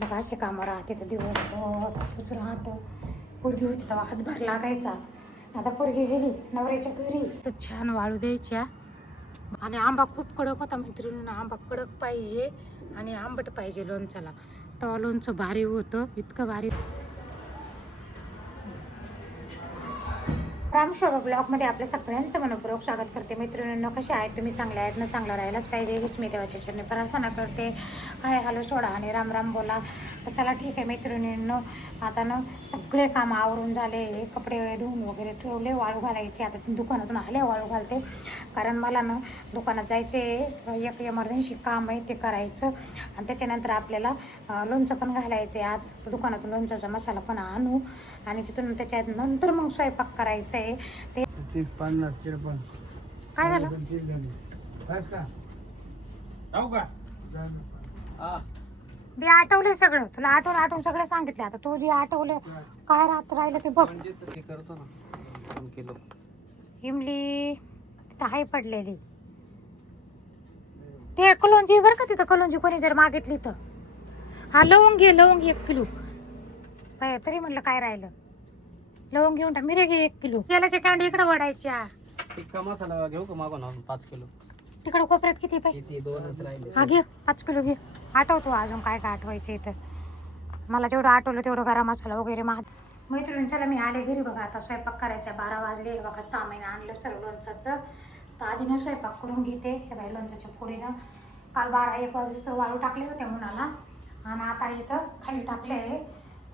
बघा असे कामं राहते तर दिवसभर राहतं. पोरगी होती तेव्हा हातभार लागायचा. आता पोरगी गेली नवऱ्याच्या घरी तर छान वाळू द्यायच्या. आणि आंबा खूप कडक होता मैत्रिणींना. आंबा कडक पाहिजे आणि आंबट पाहिजे लोणच्याला. तेव्हा लोणचं भारी होतं, इतकं भारी. रामशोभा ब्लॉगमध्ये आपल्या सगळ्यांचं मनपूर्वक स्वागत करते. मैत्रिणींना कसे आहेत तुम्ही? चांगले आहेत ना? चांगलं राहायलाच पाहिजे हीच मी देवाच्या चरणी प्रार्थना करते. हाय हॅलो सोडा आणि राम राम बोला. तर चला ठीक आहे मैत्रिणींनो, आता ना सगळे काम आवरून झाले. कपडे धुवून वगैरे ठेवले, वाळू घालायचे. आता दुकानातून आले वाळू घालते, कारण मला ना दुकानात जायचे. एक एमर्जन्सी काम आहे ते करायचं. आणि त्याच्यानंतर आपल्याला लोणचं पण घालायचं आहे. आज दुकानातून लोणच्याचा मसाला पण आणू आणि तिथून त्याच्यात नंतर मग स्वयंपाक करायचा आहे. ते 50-53 काय झालं मी आठवले सगळं. तुला आठवून सगळं सांगितलं. आता तू जे आठवलं काय राहिलं ते बघ. करतो ना 2 किलो इमली तिथं हाय पडलेली. ते कलोंजी बरं का, तिथं कलोंजी कोणी जर मागितली तर हा लवंग घे. लवंग 1 किलो. काय तरी म्हणलं काय राहिलं. लवंग घेऊन टाक. मिरे घे 1 किलो. तेलाच्या कॅन्डी इकडे वडायच्या. टिक्का मसाला घेऊ का मागून 5 किलो? तिकडं कोपऱ्यात किती पाहिजे? किती 2च राहिले. हा घे 5 किलो घे. आठवतो अजून काय काय आठवायचे इथं. मला जेवढं आठवलं तेवढं गरम मसाला वगैरे मैत्रिणी चला मी आले घरी. बघा आता स्वयंपाक करायचा. 12 वाजले. बघा सामान आणलं सर्व लोणचाचं. तर आधी ना स्वयंपाक करून घेते. हे बाई लोणचाच्या फोडीनं काल 12-1 वाजता वाळू टाकले होते मुलाला आणि आता इथं खाली टाकले आहे.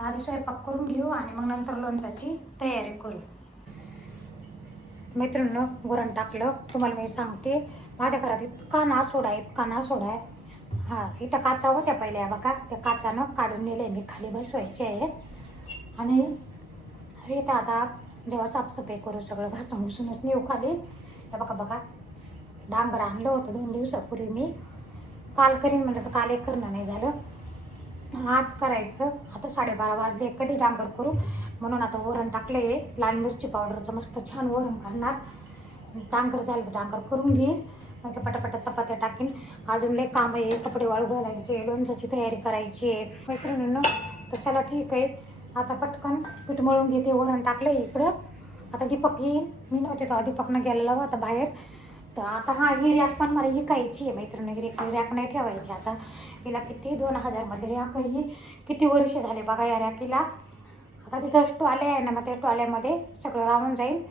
आधी स्वयंपाक करून घेऊ आणि मग नंतर लोणचाची तयारी करू. मैत्रिणीनं गुरण टाकलं. तुम्हाला मी सांगते माझ्या घरात इतका नासोडा आहे. हां इथं काचा होत्या पहिल्या बघा, त्या काचानं काढून नेले. मी खाली बसवायचे आहे आणि इथं आता जेव्हा साफसफाई करू सगळं घासून घुसूनच नेऊ खाली. हे बघा डांगर आणलं होतं 2 दिवसापूर्वी. मी काल करीन म्हणलं तर काल एक करणं नाही झालं. आज करायचं. आता 12:30 वाजले. कधी डांगर करू म्हणून आता वरण टाकले. लाल मिरची पावडरचं मस्त छान वरण करणार. डांगर झालं तर डांगर करून घेईन. मग ते पटापटा चपात्या टाकीन. अजून लई काम आहे. कपडे वाळू घालायचे, लोणच्याची तयारी करायची आहे मैत्रिणींनो. तर चला ठीक आहे. आता पटकन पीठ मळून घेते. वरण टाकलं इकडं. आता दीपक येईल. मी नव्हते तेव्हा दीपकनं गेलेला होता बाहेर. तर आता ही रॅक पण मला विकायची आहे मैत्रिणी. रॅक नाही ठेवायची आता. हिला किती 2000 रॅक ही किती वर्ष झाले बघा या रॅकीला. आता तिथं टॉले आहे ना, मग त्या टॉल्यामध्ये सगळं राहून जाईल.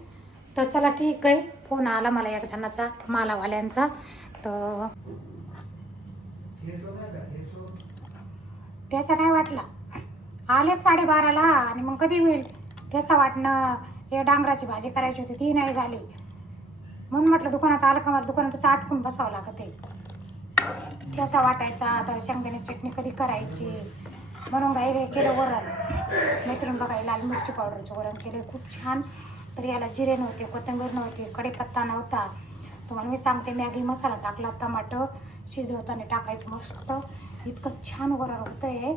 तर चला ठीक आहे. फोन आला मला एक जणाचा मालावाल्यांचा. तर ठेसा नाही वाटला. आलेच 12:30ला आणि मग कधी होईल ठेसा वाटणं. हे डांगराची भाजी करायची होती ती नाही झाली म्हणून म्हटलं दुकानात आलं का मला दुकानातच आटकून बसावं लागत आहे. ठेसा वाटायचा. आता शेंगदाण्याची चटणी कधी करायची म्हणून गाई केलं वरण. मैत्रीण बघा लाल मिरची पावडरचं वरण केलं खूप छान. तर याला जिरे नव्हते, कोथिंबीर नव्हती, कढीपत्ता नव्हता. तुम्हाला मी सांगते मॅगी मसाला टाकला, टमाटर शिजवताना टाकायचं मस्त. इतकं छान वरण होतं आहे.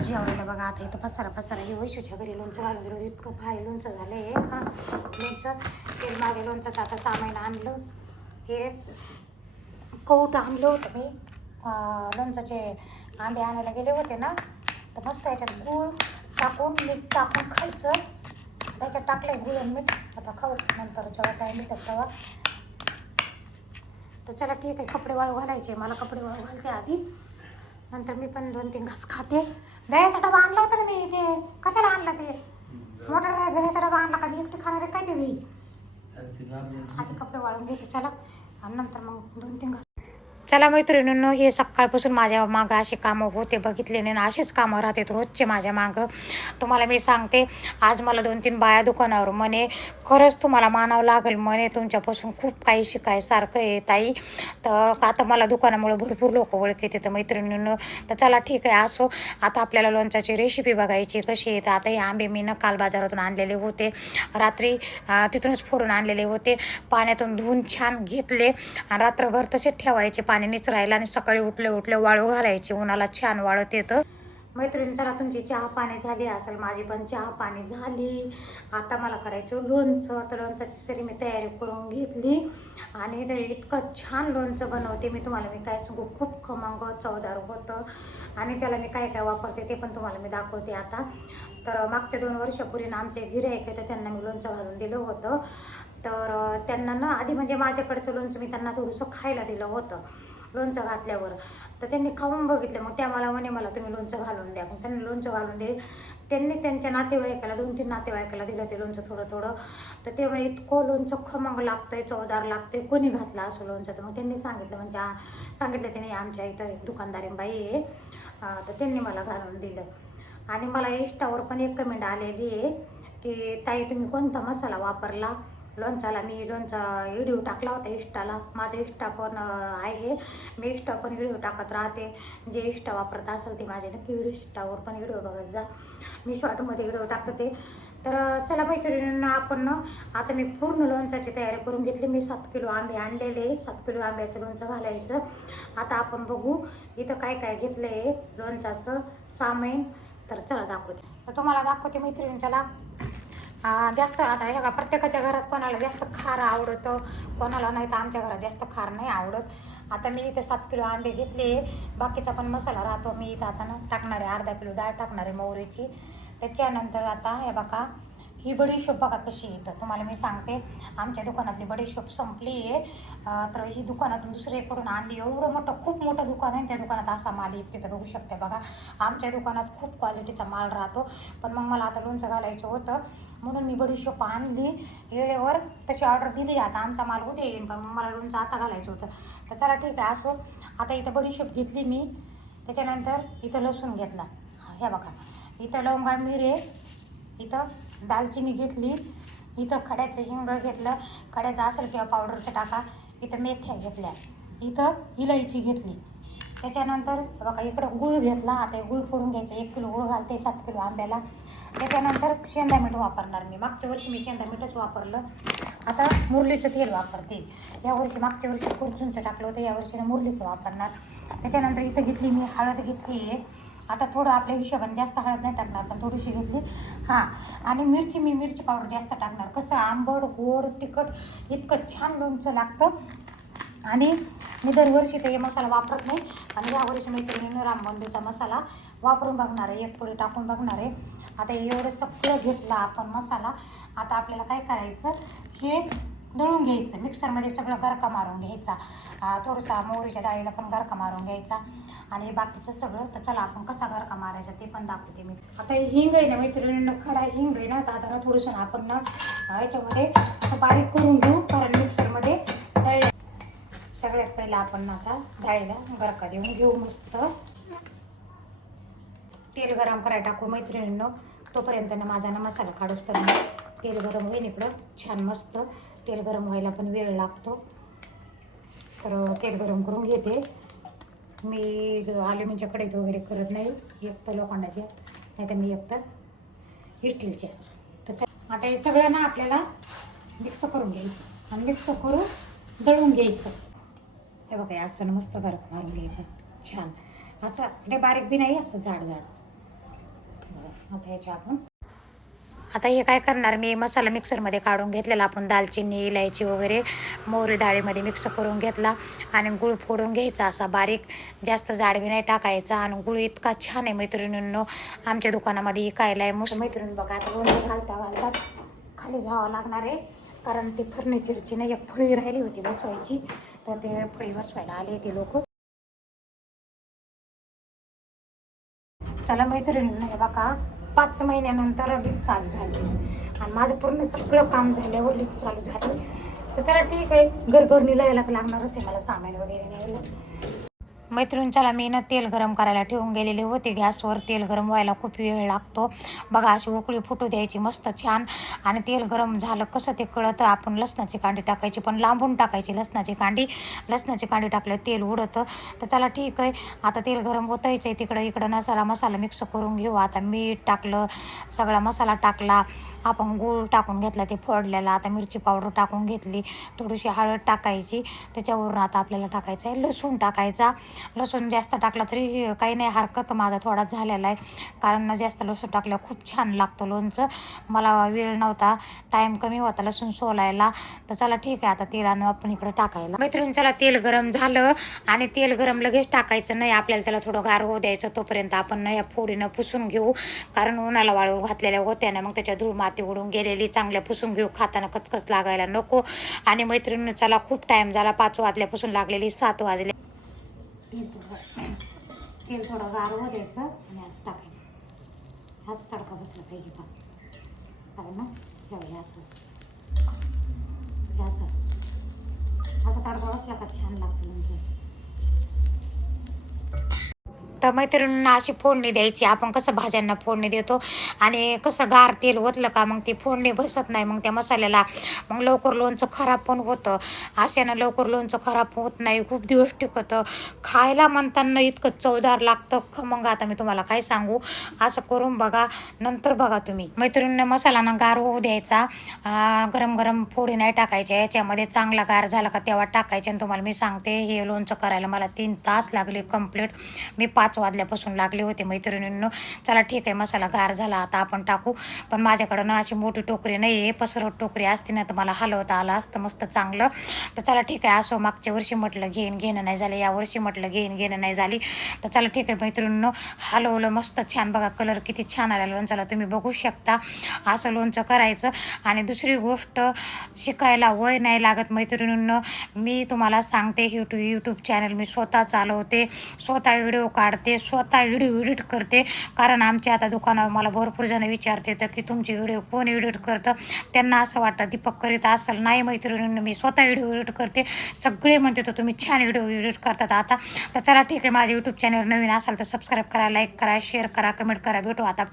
जेवायला बघा आता इथं पसारा हे वैशूच्या घरी लोणचं घालून गेलो. इतकं भारी लोणचं झालं आहे. हां लोणचं तेल माझ्या लोणचं आता सामान आणलं. हे कौट आणलं होतं मी. लोणचाचे आंबे आणायला गेले होते ना, तर मस्त याच्यात गूळ टाकून मीठ टाकून खायचं. त्याच्यात टाकलं गूळ आणि मीठ. आता खाऊ नंतर जेव्हा काय मीठ तेव्हा. तर चला ठीक आहे. कपडे वाळू घालायचे. मला कपडे वाळू घालते आधी, नंतर मी पण 2-3 घास खाते. दह्याचा डबा आणला होता ना मी. ते कशाला आणला? ते मोठा दह्याचा डबा आणला का? मी एकटी खाणार आहे काय ते मी. आधी कपडे वाळून घेते चला आणि नंतर मग 2-3 घास. चला मैत्रिणींनो, हे सकाळपासून माझ्या मागं अशी कामं होते बघितले नाही ना. असेच कामं राहतात रोजचे माझ्या मागं. तुम्हाला मी सांगते आज मला 2-3 बाया दुकानावर म्हणे खरंच तुम्हाला मानावं लागेल म्हणे, तुमच्यापासून खूप काही शिकायसारखं आहे ताई. तर आता मला दुकानामुळे भरपूर लोक ओळखीत येतं मैत्रिणींनो. तर चला ठीक आहे असो. आता आपल्याला लोणच्याची रेसिपी बघायची कशी आहे. तर आता हे आंबे मी ना काल बाजारातून आणलेले होते. रात्री तिथूनच फोडून आणलेले होते. पाण्यातून धुवून छान घेतले आणि रात्रभर तसेच ठेवायचे पाणी निचरायला आणि सकाळी उठले वाळू घालायचे. उन्हाला छान वाळत येतं मैत्रिणी चला तुमची चहा पाणी झाली असेल, माझी पण चहा पाणी झाली. आता मला करायचं लोणचं. तर लोणचाची सरी मी तयारी करून घेतली आणि ते इतकं छान लोणचं बनवते मी, तुम्हाला मी काय सांगू, खूप खमंग चवदार होतं. आणि त्याला मी काय काय वापरते ते पण तुम्हाला मी दाखवते आता. तर मागच्या 2 वर्षापूर्वी आमचे गिऱ्हाईक आहे, तर त्यांना मी लोणचं घालून दिलं होतं. तर त्यांना ना आधी म्हणजे माझ्याकडचं लोणचं मी त्यांना थोडंसं खायला दिलं होतं लोणचं घातल्यावर. तर त्यांनी खाऊन बघितलं, मग त्या मला तुम्ही लोणचं घालून द्या. मग त्यांनी लोणचं घालून दिले. त्यांनी त्यांच्या नातेवाईकाला 2-3 नातेवाईकाला दिलं ते लोणचं थोडं थोडं. तर ते म्हणे इतकं लोणचं खमंग लागतंय, चवदार लागतंय, कोणी घातलं असं लोणचं. तर मग त्यांनी सांगितलं, म्हणजे सांगितलं त्यांनी, आमच्या इथं एक दुकानदारी बाई आहे, तर त्यांनी मला घालून दिलं. आणि मला इंस्टावर पण एक कमेंट आलेली आहे की ताई तुम्ही कोणता मसाला वापरला लोणचाला. मी लोणचा व्हिडिओ टाकला होता इंस्टाला, माझं इंस्टा पण आहे, मी इंस्टा पण व्हिडिओ टाकत राहते. जे इंस्टा वापरत असेल ते माझे नक्की इंस्टावर पण व्हिडिओ बघत जा, मी शॉर्टमध्ये व्हिडिओ टाकते. तर चला मैत्रिणींना आपण आता मी पूर्ण लोणचाची तयारी करून घेतली. मी 7 किलो आंबे आणलेले, 7 किलो आंब्याचं लोणचं घालायचं. आता आपण बघू इथं काय काय घेतलं आहे लोणचाचं सामान. तर चला दाखवते, तर तुम्हाला दाखवते मैत्रिणी. चला जास्त आता हे बघा, प्रत्येकाच्या घरात कोणाला जास्त खार आवडतं, कोणाला नाही. तर आमच्या घरात जास्त खार नाही आवडत. आता मी इथं 7 किलो आंबे घेतले, बाकीचा पण मसाला राहतो. मी इथं आता ना टाकणार आहे, अर्धा किलो डाळ टाकणार आहे मोहरीची. त्याच्यानंतर आता हे बघा, ही बडीशोप बघा कशी येतं, तुम्हाला मी सांगते. आमच्या दुकानातली बडीशोप संपली आहे, तर ही दुकानातून दुसरीकडून आणली. एवढं मोठं, खूप मोठं दुकान आहे, त्या दुकानात असा माल येते तर बघू शकते बघा. आमच्या दुकानात खूप क्वालिटीचा माल राहतो, पण मग मला आता लोणचं घालायचं होतं म्हणून मी बडीशोप आणली वेळेवर. तशी ऑर्डर दिली, आता आमचा माल उद्या येईल, पण मला लोणचं आता घालायचं होतं. तर चला ठीक आहे असो. आता इथं बडीशोप घेतली मी, त्याच्यानंतर इथं लसूण घेतला, हे बघा. इथं लवंगा मिरे, इथं दालचिनी घेतली, इथं खड्याचं हिंग घेतलं, खड्याचं असेल किंवा पावडरचं टाका. इथं मेथ्या घेतल्या, इथं इलायची घेतली. त्याच्यानंतर बघा इकडं गूळ घेतला. आता गूळ फोडून घ्यायचं, 1 किलो गूळ घालते 7 किलो आंब्याला. त्याच्यानंतर शेंदा मीठ वापरणार मी, मागच्या वर्षी मी शेंदा मीठच वापरलं. आता मुरलीचं तेल वापरते. यावर्षी, मागच्या वर्षी फॉर्च्यूनचं टाकलं होतं, यावर्षी मुरलीचं वापरणार. त्याच्यानंतर इथं घेतली मी हळद घेतली आहे. आता थोडं आपल्या हिशोबाने, जास्त हळद नाही टाकणार, पण थोडीशी घेतली. हां, आणि मी मिरची पावडर जास्त टाकणार. कसं आंबट गोड तिखट इतकं छान लोणचं लागतं. आणि मी दरवर्षी ते मसाला वापरत नाही, आणि यावर्षी मैत्रिणीनं रामबंधूचा मसाला वापरून बघणार आहे, 1 पोळी टाकून बघणार आहे. आता एवढं सगळं घेतलं आपण मसाला. आता आपल्याला काय करायचं, हे दळून घ्यायचं मिक्सरमध्ये, सगळं गरका मारून घ्यायचा. थोडंसं मोहरीच्या डाळीला पण गरका मारून घ्यायचा, आणि बाकीचं सगळं. तर चला आपण कसा गरका मारायचा ते पण दाखवते मी. आता हिंग आहे ना मैत्रिणींना, खडा हिंग आहे ना, तर आता ना थोडंसं आपण ना याच्यामध्ये असं बारीक करून घेऊ, कारण मिक्सरमध्ये दळल्या. सगळ्यात पहिला आपण आता डाळीला गरका देऊन घेऊ मस्त. तेल गरम करायला टाकू मैत्रिणींनो. तोपर्यंत ना माझा ना मसाला काढूच, तर तेल गरम होईल इकडं छान मस्त. तेल गरम व्हायला पण वेळ लागतो, तर तेल गरम करून घेते मी. अल्युमिनियमच्या कढईत वगैरे करत नाही, एक तर लोखंडाच्या, नाही तर मी एक तर स्टीलच्या. तर आता हे सगळं ना आपल्याला मिक्स करून घ्यायचं, आणि मिक्स करून दळून घ्यायचं. हे बघा असं ना मस्त गरम मारून घ्यायचं छान, असं ते बारीक बी नाही, असं जाड जाड. आता ह्याच्या आपण आता हे काय करणार, मी मसाला मिक्सरमध्ये काढून घेतलेला. आपण दालचिनी इलायची वगैरे मोहरी डाळीमध्ये मिक्स करून घेतला, आणि गुळ फोडून घ्यायचा असा बारीक, जास्त जाड बी नाही टाकायचा. आणि गुळ इतका छान आहे मैत्रिणींनो, आमच्या दुकानामध्ये इकायला आहे मस्त. मैत्रिणी बघा, आता लोणचं घालता खाली जावं लागणार आहे, कारण ते फर्निचरची नाही एक फळी राहिली होती बसवायची, तर ते फळी बसवायला आले ते लोक. चला मैत्रिणींना, हे बघा 5 महिन्यानंतर लिफ्ट चालू झाली, आणि माझं पूर्ण सगळं काम झाल्यावर लिफ्ट चालू झाली. तर चला ठीक आहे, घरभरणीला यायला तर लागणारच आहे मला सामान वगैरे न्यायला. मैत्रीण चला, मी ना तेल गरम करायला ठेवून गेलेले होते गॅसवर. तेल गरम व्हायला खूप वेळ लागतो बघा, अशी उकळी फुटू द्यायची मस्त छान. आणि तेल गरम झालं कसं ते कळतं, आपण लसणाची कांडी टाकायची, पण लांबून टाकायची लसणाची कांडी टाकलं तेल उडतं. तर चला ठीक आहे, आता तेल गरम होतायचं आहे तिकडं, इकडं मसाला मिक्स करून घेऊ. आता मीठ टाकलं, सगळा मसाला टाकला, आपण गूळ टाकून घेतला ते फोडलेला, आता मिरची पावडर टाकून घेतली, थोडीशी हळद टाकायची. त्याच्यावरून आता आपल्याला टाकायचं आहे लसूण टाकायचा. लसूण जास्त टाकला तरी काही नाही हरकत, माझा थोडा झालेला आहे, कारण जास्त लसूण टाकल्यावर खूप छान लागतं लोणचं. मला वेळ नव्हता, टाईम कमी होता लसूण सोलायला. तर चला ठीक आहे, आता तेल आणू आपण इकडे टाकायला. मैत्रीण चला तेल गरम झालं, आणि तेल गरम लगेच टाकायचं नाही, आपल्याला त्याला थोडं गार होऊ द्यायचं. तोपर्यंत आपण ना या फोडीनं पुसून घेऊ, कारण उन्हाला वाळू घातलेल्या होत्या ना, मग त्याच्या धूळ माती उडून गेलेली चांगल्या पुसून घेऊ, खाताना कचकच लागायला नको. आणि मैत्रिणी चला खूप टाईम झाला, 5 वाजल्यापासून लागलेली 7 वाजले. तेल थोडं गार होऊ द्यायचं आणि असं टाकायचं, असं तडका बसला पाहिजे का, कारण ना हे असं असं तडका बसला का छान लागतं म्हणजे. तर मैत्रिणींना अशी फोडणी द्यायची, आपण कसं भाज्यांना फोडणी देतो, आणि कसं गार तेल ओतलं का मग ती फोडणी बसत नाही मग त्या मसाल्याला, मग लवकर लोणचं खराब पण होतं. अशानं लवकर लोणचं खराब होत नाही, खूप दिवस टिकतं, खायला म्हणताना इतकं चवदार लागतं. मग आता मी तुम्हाला काय सांगू, असं करून बघा, नंतर बघा तुम्ही. मैत्रिणींना मसाला ना गार होऊ द्यायचा, गरम गरम फोडी नाही टाकायच्या, याच्यामध्ये चांगला गार झाला का तेव्हा टाकायचे. आणि तुम्हाला मी सांगते, हे लोणचं करायला मला 3 तास लागले कंप्लीट, मी 5 वाजल्यापासून लागले होते मैत्रिणींनो. चला ठीक आहे, मसाला गार झाला, आता आपण टाकू. पण माझ्याकडं ना अशी मोठी टोकरी नाही आहे, पसरट टोकरी असते ना तर मला हलवता आलं असतं मस्त चांगलं. तर चला ठीक आहे, असो, मागच्या वर्षी म्हटलं घेणं नाही झालं, या वर्षी म्हटलं घेणं नाही झाली. तर चला ठीक आहे मैत्रिणींनो, हलवलं मस्त छान, बघा कलर किती छान आला लोणचाला, तुम्ही बघू शकता. असं लोणचं करायचं. आणि दुसरी गोष्ट, शिकायला वय नाही लागत मैत्रिणींनो. मी तुम्हाला सांगते, यूट्यूब चॅनल मी स्वतः चालवते, स्वतः व्हिडिओ काढते, स्वतः व्हिडिओ एडिट करते. कारण आमच्या आता दुकानावर मला भरपूर जण विचारते तर की तुमचे व्हिडिओ कोण एडिट करतं, त्यांना असं वाटतं दीपक करीत असेल. नाही मैत्रिणींनो, मी स्वतः व्हिडिओ एडिट करते. सगळे म्हणते तर तुम्ही छान व्हिडिओ एडिट करतात आता. तर चला ठीक आहे, माझे यूट्यूब चॅनल नवीन असाल तर सबस्क्राईब करा, लाईक करा, शेअर करा, कमेंट करा. भेटू आता